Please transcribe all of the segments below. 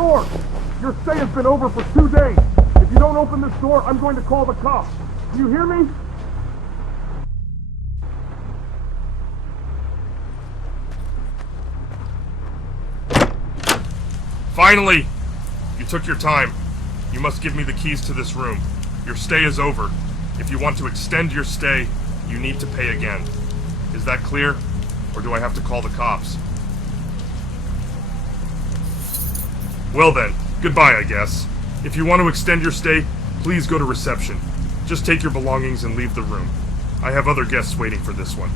door! Your stay has been over for 2 days. If you don't open this door, I'm going to call the cops. Do you hear me? Finally! You took your time. You must give me the keys to this room. Your stay is over. If you want to extend your stay, you need to pay again. Is that clear? Or do I have to call the cops? Well then, goodbye, I guess. If you want to extend your stay, please go to reception. Just take your belongings and leave the room. I have other guests waiting for this one.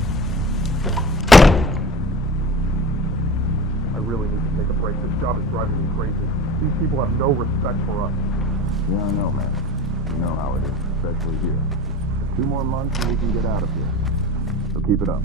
I really need to take a break. This job is driving me crazy. These people have no respect for us. Yeah, I know, man. You know how it is, especially here. 2 more months and we can get out of here. So keep it up.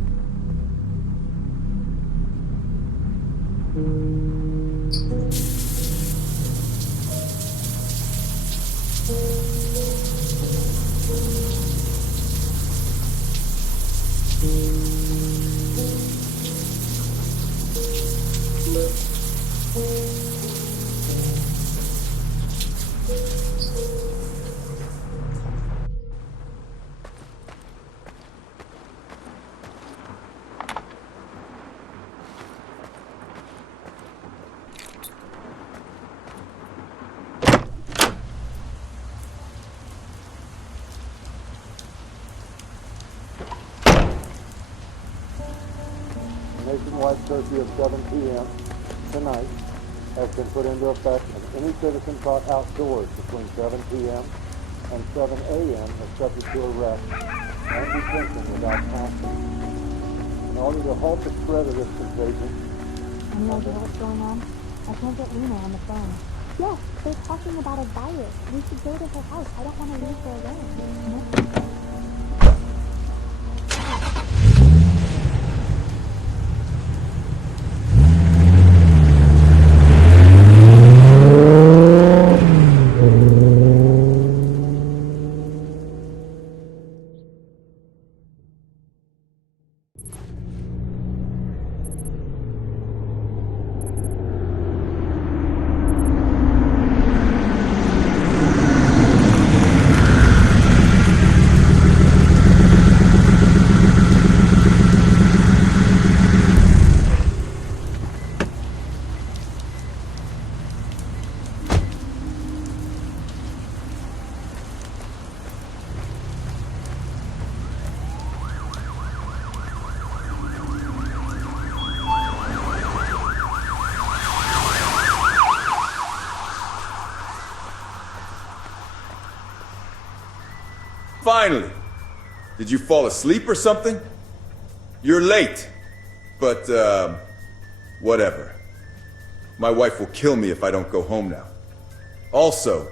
Nationwide curfew of 7 p.m. tonight has been put into effect, and any citizen caught outdoors between 7 p.m. and 7 a.m. is subject to arrest and detention without passport. In order to halt the spread of this contagion, any idea what's going on? I can't get Lena on the phone. Yes, they're talking about a virus. We should go to her house. I don't want to leave her alone. Finally! Did you fall asleep or something? You're late. But, whatever. My wife will kill me if I don't go home now. Also,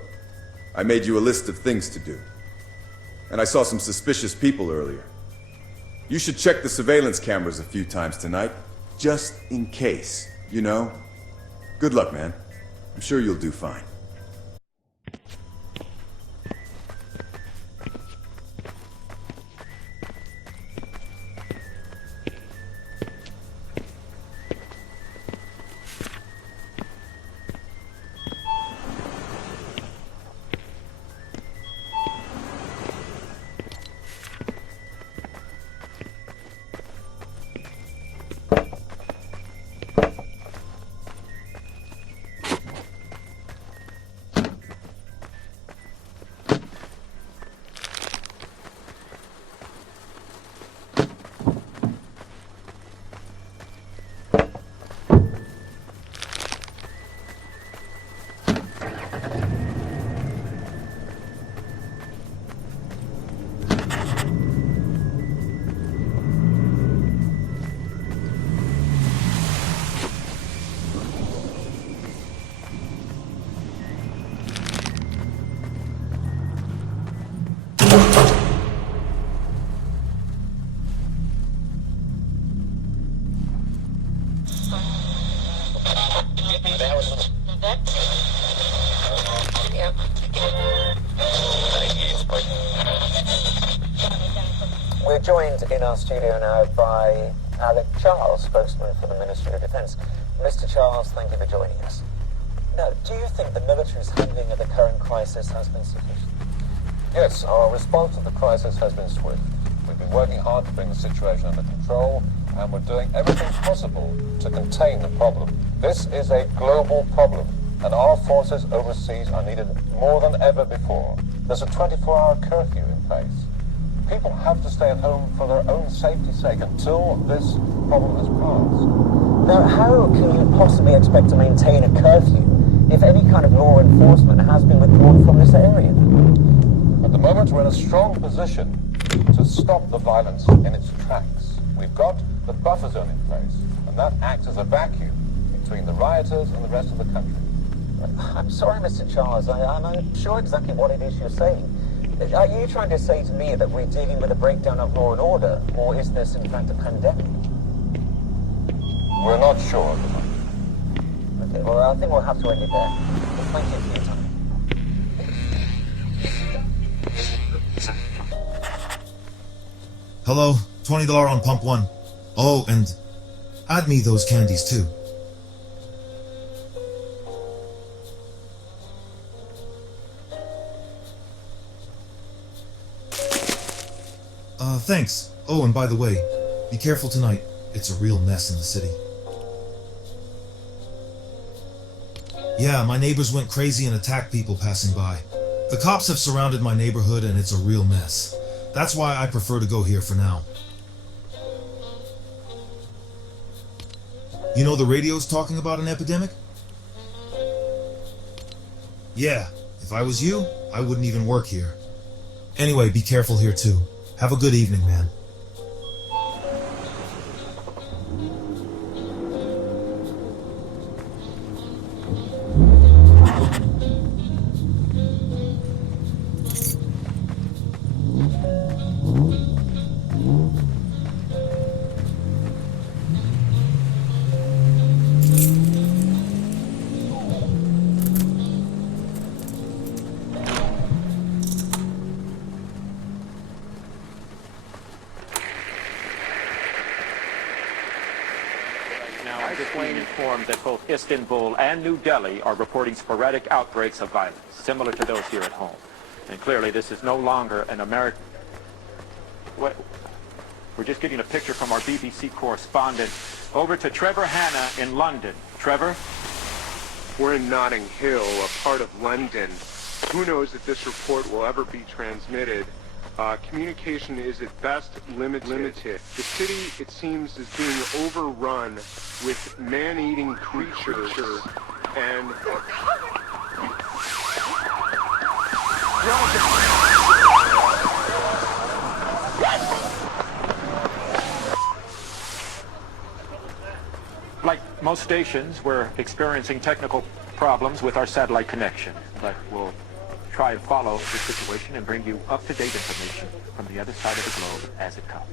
I made you a list of things to do. And I saw some suspicious people earlier. You should check the surveillance cameras a few times tonight, just in case, you know? Good luck, man. I'm sure you'll do fine. We're joined in our studio now by Alec Charles, spokesman for the Ministry of Defence. Mr. Charles, thank you for joining us. Now, do you think the military's handling of the current crisis has been sufficient? Yes, our response to the crisis has been swift. We've been working hard to bring the situation under control, and we're doing everything possible to contain the problem. This is a global problem, and our forces overseas are needed more than ever before. There's a 24-hour curfew in place. People have to stay at home for their own safety's sake until this problem has passed. Now, how can you possibly expect to maintain a curfew if any kind of law enforcement has been withdrawn from this area? At the moment, we're in a strong position to stop the violence in its tracks. We've got the buffer zone in place, and that acts as a vacuum between the rioters and the rest of the country. I'm sorry, Mr. Charles. I'm unsure exactly what it is you're saying. Are you trying to say to me that we're dealing with a breakdown of law and order, or is this in fact a pandemic? We're not sure at the moment. Okay, well, I think we'll have to end it there. Thank you for your time. Hello, $20 on pump 1. Oh, and add me those candies too. Thanks. Oh, and by the way, be careful tonight. It's a real mess in the city. Yeah, my neighbors went crazy and attacked people passing by. The cops have surrounded my neighborhood and it's a real mess. That's why I prefer to go here for now. You know the radio's talking about an epidemic? Yeah, if I was you, I wouldn't even work here. Anyway, be careful here too. Have a good evening, man. Now, I'm just being informed that both Istanbul and New Delhi are reporting sporadic outbreaks of violence, similar to those here at home. And clearly, this is no longer an American... We're just getting a picture from our BBC correspondent. Over to Trevor Hanna in London. Trevor? We're in Notting Hill, a part of London. Who knows if this report will ever be transmitted? Communication is at best limited. The city, it seems, is being overrun with man-eating creatures and... Like most stations, we're experiencing technical problems with our satellite connection, but we'll try to follow the situation and bring you up-to-date information from the other side of the globe as it comes.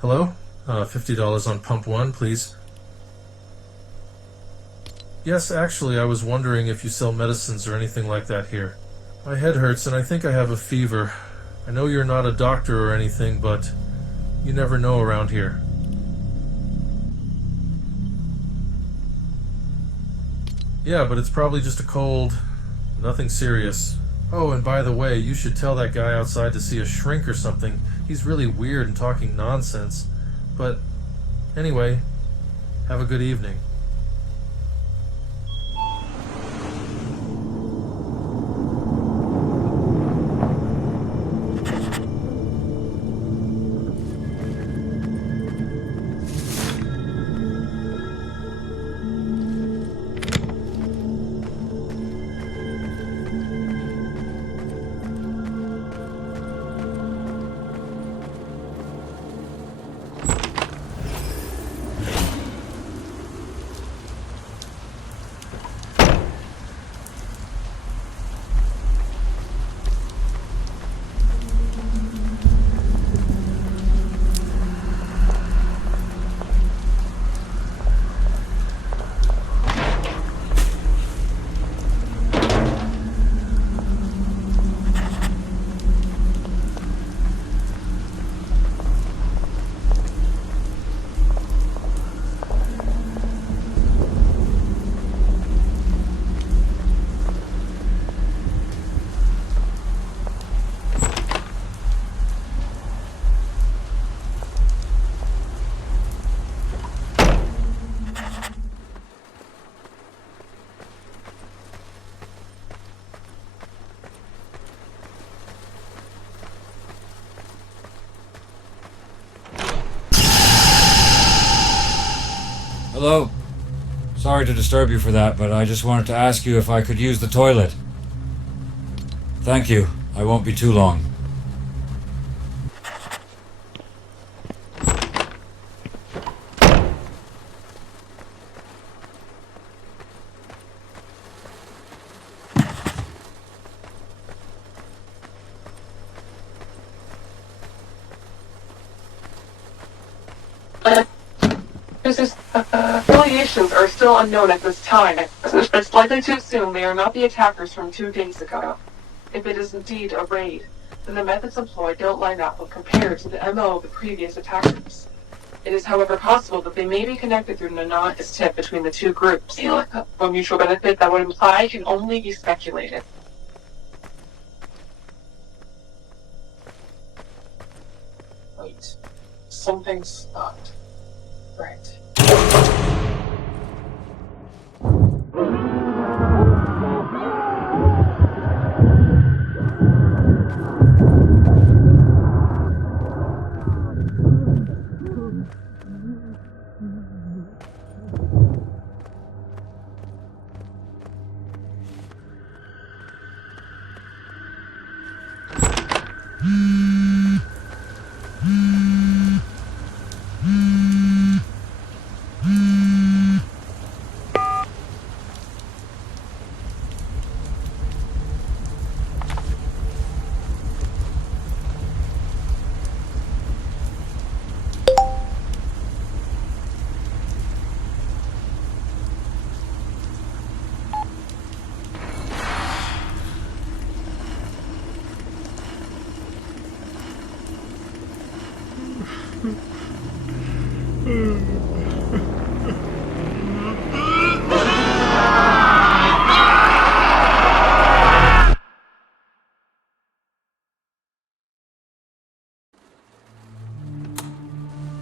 Hello? $50 on pump 1, please. Yes, actually, I was wondering if you sell medicines or anything like that here. My head hurts and I think I have a fever. I know you're not a doctor or anything, but you never know around here. Yeah, but it's probably just a cold. Nothing serious. Oh, and by the way, you should tell that guy outside to see a shrink or something. He's really weird and talking nonsense. But anyway, have a good evening. Hello? Sorry to disturb you for that, but I just wanted to ask you if I could use the toilet. Thank you. I won't be too long. Affiliations are still unknown at this time. It's likely to assume they are not the attackers from 2 days ago. If it is indeed a raid, then the methods employed don't line up when compared to the MO of the previous attackers. It is, however, possible that they may be connected through an anonymous tip between the two groups. A mutual benefit that would imply can only be speculated. Wait. Something's not right.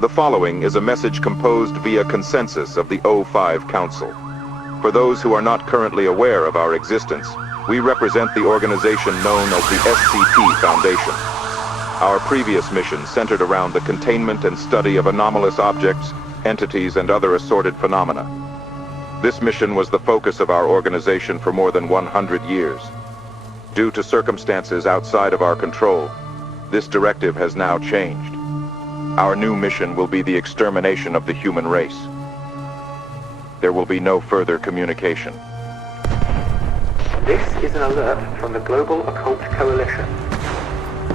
The following is a message composed via consensus of the O5 Council. For those who are not currently aware of our existence, we represent the organization known as the SCP Foundation. Our previous mission centered around the containment and study of anomalous objects, entities, and other assorted phenomena. This mission was the focus of our organization for more than 100 years. Due to circumstances outside of our control, this directive has now changed. Our new mission will be the extermination of the human race. There will be no further communication. This is an alert from the Global Occult Coalition.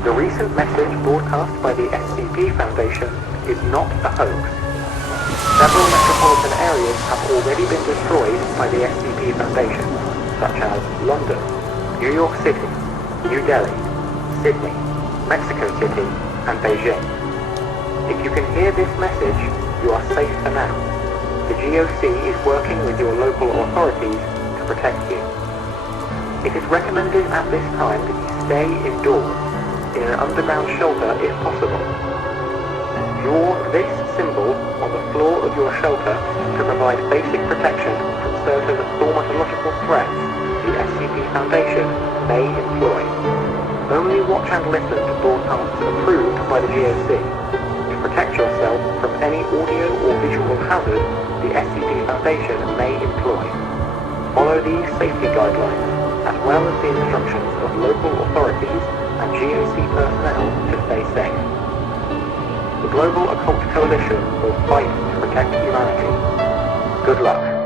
The recent message broadcast by the SCP Foundation is not a hoax. Several metropolitan areas have already been destroyed by the SCP Foundation, such as London, New York City, New Delhi, Sydney, Mexico City, and Beijing. If you can hear this message, you are safe for now. The GOC is working with your local authorities to protect you. It is recommended at this time that you stay indoors, in an underground shelter if possible. Draw this symbol on the floor of your shelter to provide basic protection from certain thaumatological threats the SCP Foundation may employ. Only watch and listen to broadcasts approved by the GOC. To protect yourself from any audio or visual hazard the SCP Foundation may employ. Follow these safety guidelines, as well as the instructions of local authorities and GOC personnel to stay safe. The Global Occult Coalition will fight to protect humanity. Good luck.